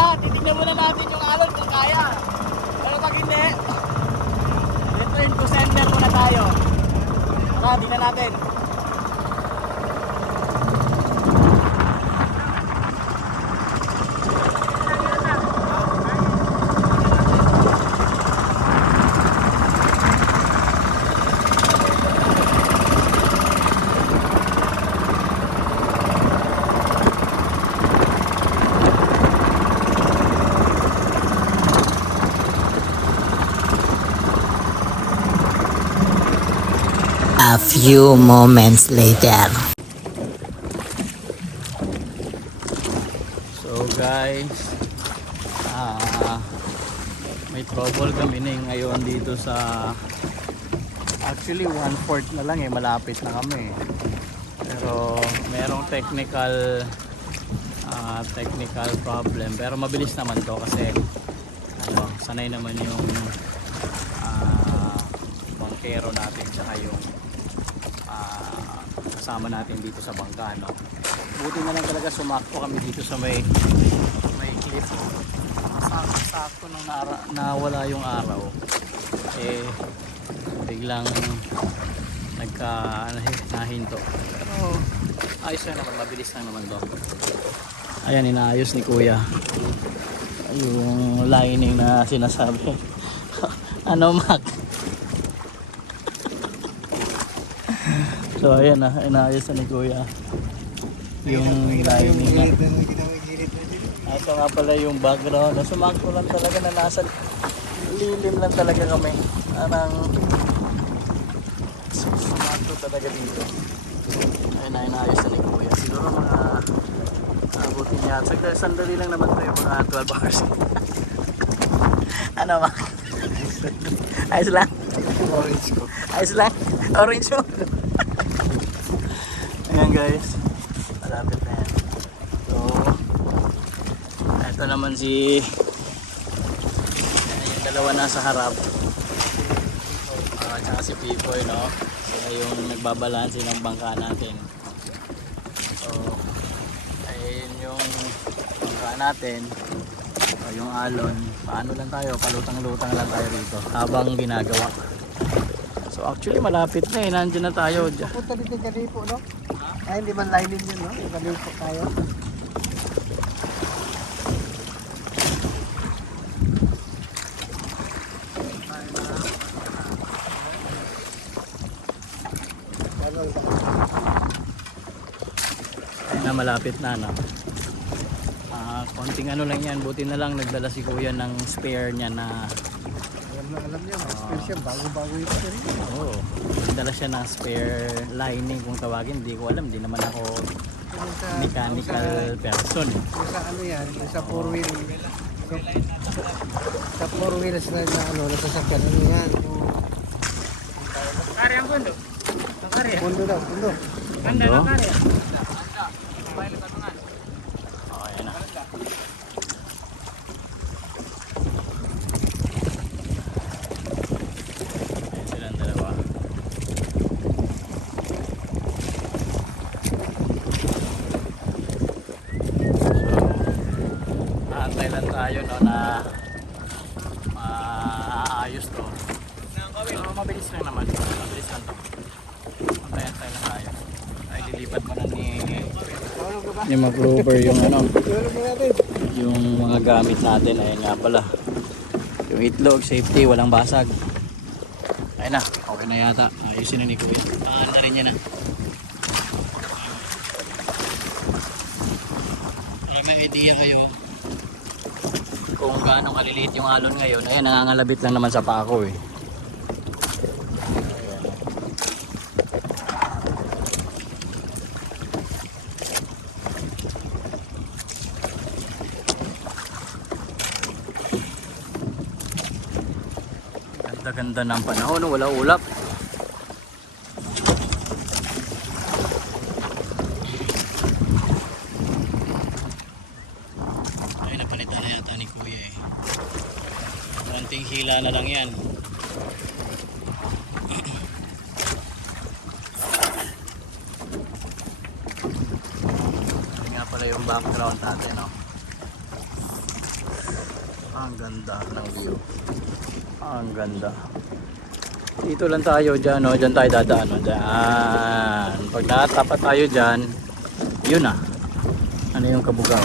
muna, titignan muna natin yung alon kung kaya. Pero pag hindi, return to sender muna tayo. Tara, tingnan natin. A few moments later. So guys, may trouble kami ngayon dito sa, actually 1/4 na lang malapit na kami. Pero merong technical problem, pero mabilis naman to kasi sanay naman yung bangkero natin tsaka yung kasama natin dito sa bangka, no? Buti na lang talaga sumakto kami dito sa may cliff. Sakto nung nawala yung araw, biglang nahinto. Pero ayos lang naman, mabilis lang naman to. Ayan, inaayos ni kuya yung lining na sinasabi. Ano, Mac? So ayan na, inaayos na ni kuya yung lining na. Ito nga pala yung background. Sumakto lang talaga na nasa lilim lang talaga kami. Parang sumakto talaga dito. Ayun na, inaayos na ni kuya. Siguro mga abutin niya. Sandali lang naman tayo, mga 12 hours. Ano ba? Ayos lang? Orange ko. Ayos lang? Orange mo? Ayan guys, malapit na yan. So, ito naman yung dalawa nasa harap. Tsaka si Pipoy, no? Sila yung nagbabalanse ng bangka natin. So, ayun yung bangka natin. O, yung alon. Paano lang tayo? Palutang-lutang lang tayo rito habang ginagawa. So actually malapit na nandiyan na tayo. Punta dito yung Kalipo, no? Ay, hindi man lining yun, no? Yung Kalipo tayo. Ayun na, malapit na, no? Konting ano lang yan. Buti na lang nagdala si kuya ng spare niya na Alam niyo, special, bago-bago yung spare. oo, nagdala siya ng spare lining kung tawagin. Hindi ko alam, hindi naman ako mechanical person. Sa ano yan, sa 4-wheel. Sa 4 wheels na ano, nasasakyan. Ano yan? Kari ang pundo. Kari. Pundo daw, pundo. Anda na kari. Oh, ayan na. Ayan silang dalawa. So, aantay lang tayo, no, na maayos to. So, mabilis lang naman. Mabilis lang to. Antay lang tayo. Ay, dilipat mo na ni mag-rover yung ano, Tulog na natin. yung mga gamit natin. Ayan nga pala, yung itlog, safety, walang basag. Ayun na, okay na yata. Ayusin na ni kuya. Paanda rin niya na. Para may idea kayo kung gaano kaliliit yung alon ngayon. Ayan, nangangalabit lang naman sa pako eh. Ganda ng panahon, wala ulap. Ay, napalitan na yata ni kuya eh. Konting hila na lang yan. Ay nga pala yung background natin, no? Ang ganda ng view. Ang ganda. Dito lang tayo dyan, no? Dyan tayo dadaan, no? Dyan. Pag natapat tayo dyan, yun na. Ano yung Kabugao?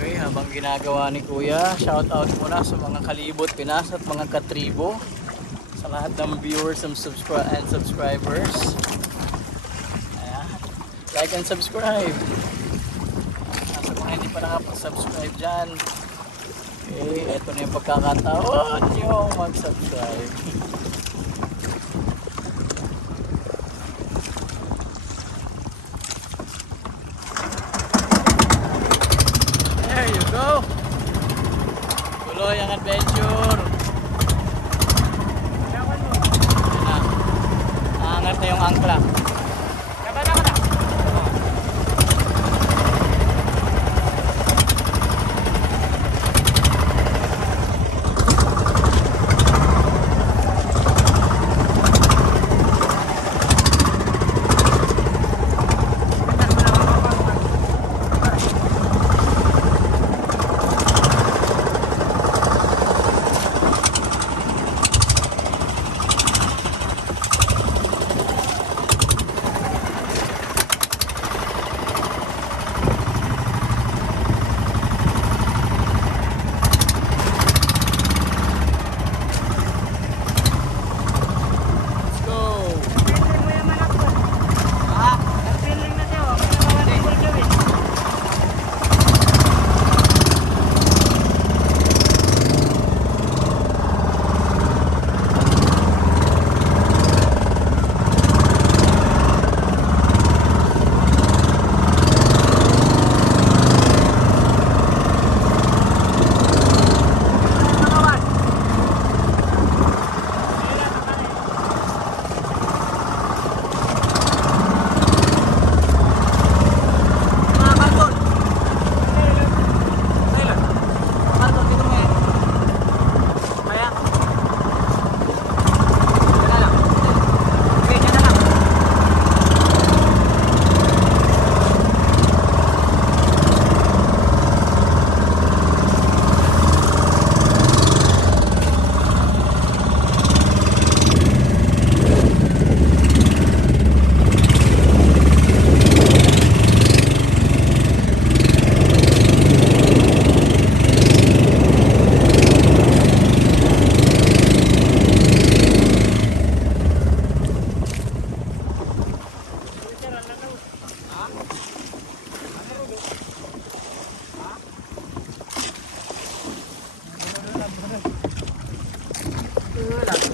Okay, habang ginagawa ni Kuya, shout out muna sa mga Kalibot Pinas at mga katribo, sa lahat ng viewers and subscribers. Ayan. Like and subscribe. Sa mga hindi pa nakapag-subscribe dyan, okay, eto na yung pagkakataon nyo mag-subscribe. There you go. Tuloy ang adventure. Yan na. Aangat na yung angkla. Let's go.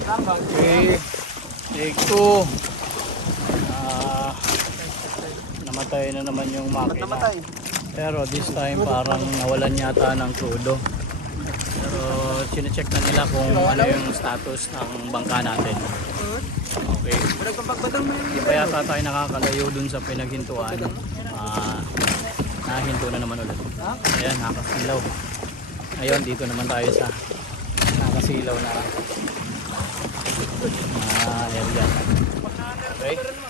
Okay, take 2. Namatay na naman yung makina. Namatay. Pero this time parang nawalan yata ng krudo. Pero chinecheck na nila kung ano yung status ng bangka natin. Okay. Hindi pa yata tayo nakakalayo dun sa pinaghintuan. Nahinto na naman ulit. Ayan, nakasilaw. Ngayon, dito naman tayo sa nakasilaw na area. Okay.